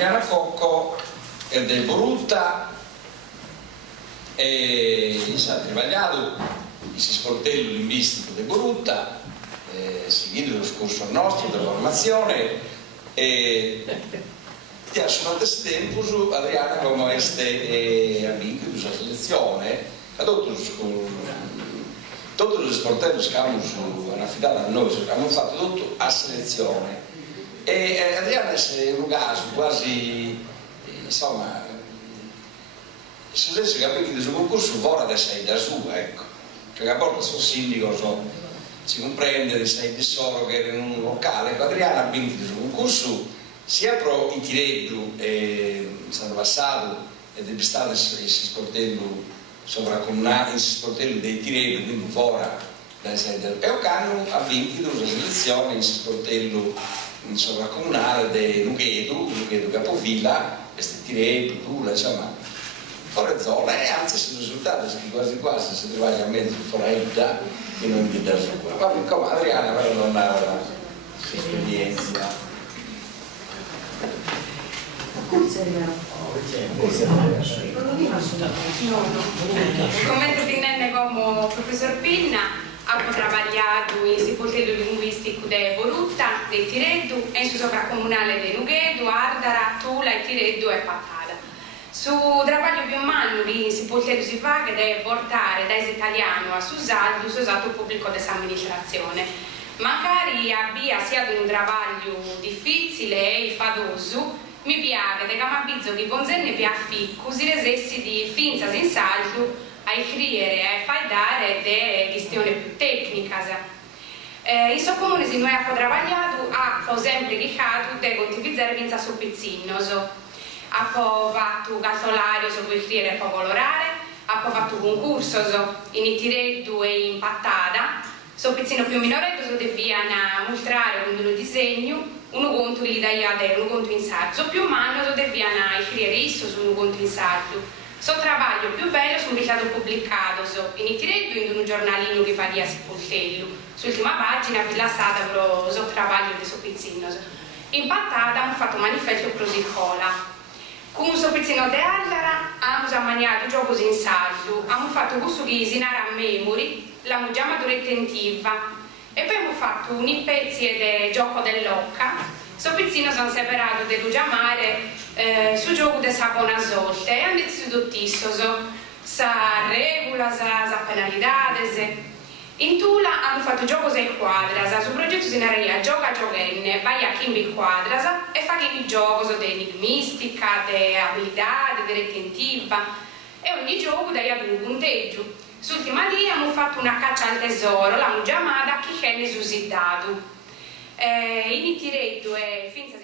Adriana Cocco è de Borutta e si ha travagliato il sportello linguistico di Borutta, seguito lo scorso nostro di formazione e ti ha suonato tempo Adriana come este ha vinto la selezione a tutti gli sportelli che hanno affidato a noi, che hanno fatto tutto a selezione e Adriana è un caso quasi insomma il successo che ha vinto il suo concorso fuori da sei da su, ecco, cioè che a volte sono sindaco, si comprende, sei tesoro che era in un locale, Adriana ha vinto il suo concorso sia pro i Tireddu sono passato ed è stato il sportello sovracomunale, il sportello dei Tireddu, quindi fuori dai sei del Peocano ha vinto la selezione il sportello sovracomunale di Nughedu Capovilla, questi Tireddu, Tula, insomma fuori zona e anzi il risultato è che quasi quasi si trova a mezzo fuori da e non di da sopra. Vabbè, come Adriana però non aveva l'esperienza. Come Nenne come professor Pinna ha lavorato in sportello linguistico di Borutta, di Tireddu e in sovracomunale di Nughedu, Ardara, Tula e Tireddu e Patada. Su lavoro più umano in sportello si fa che deve portare dai italiani a Susaldo usato pubblico dell'amministrazione. Magari abbia sia un lavoro difficile e fadoso, mi piace che mi che bonzenne più afficco si resessi di finza in salto a scrivere e a fare dare delle questioni più tecniche. In suo comune si noi ha lavorato ha sempre ricato di condividere finza su pizzinoso. Ha fatto gattolario su cui scrivere e poi colorare, ha fatto concorso in Tireddu e in Pattada, so pizzino più minoretto so deviano mostrare un disegno, uno conto di idea uno conto in saggio, più mano so deviano scrivere isso su un conto in saggio. So travaglio più bello su un risultato pubblicato in Tireddu in un giornalino che fa di a Sportello. Sull'ultima pagina vi lasciate però so travaglio di so pizzino. In Pattada hanno fatto manifesto Prosicola. Con un pizzino di Allara abbiamo maniato giochi in salto, abbiamo fatto questo che si narra a memory, l'abbiamo già retentiva e poi abbiamo fatto un pezzo di gioco dell'occa, questo pizzino sono separato dello chiamare su gioco di sapona zolte e hanno deciso tutto, sa regola, sa penalità. In Tula hanno fatto gioco 6 quadras, sul progetto si narra gioca giocenne, vai a chi quadras e fa che gioco di enigmistica, di abilità, di retentiva e ogni gioco dai ad un punteggio. Sull'ultima lì hanno fatto una caccia al tesoro, l'hanno chiamata chi è ne susitato. In Tireddu e finza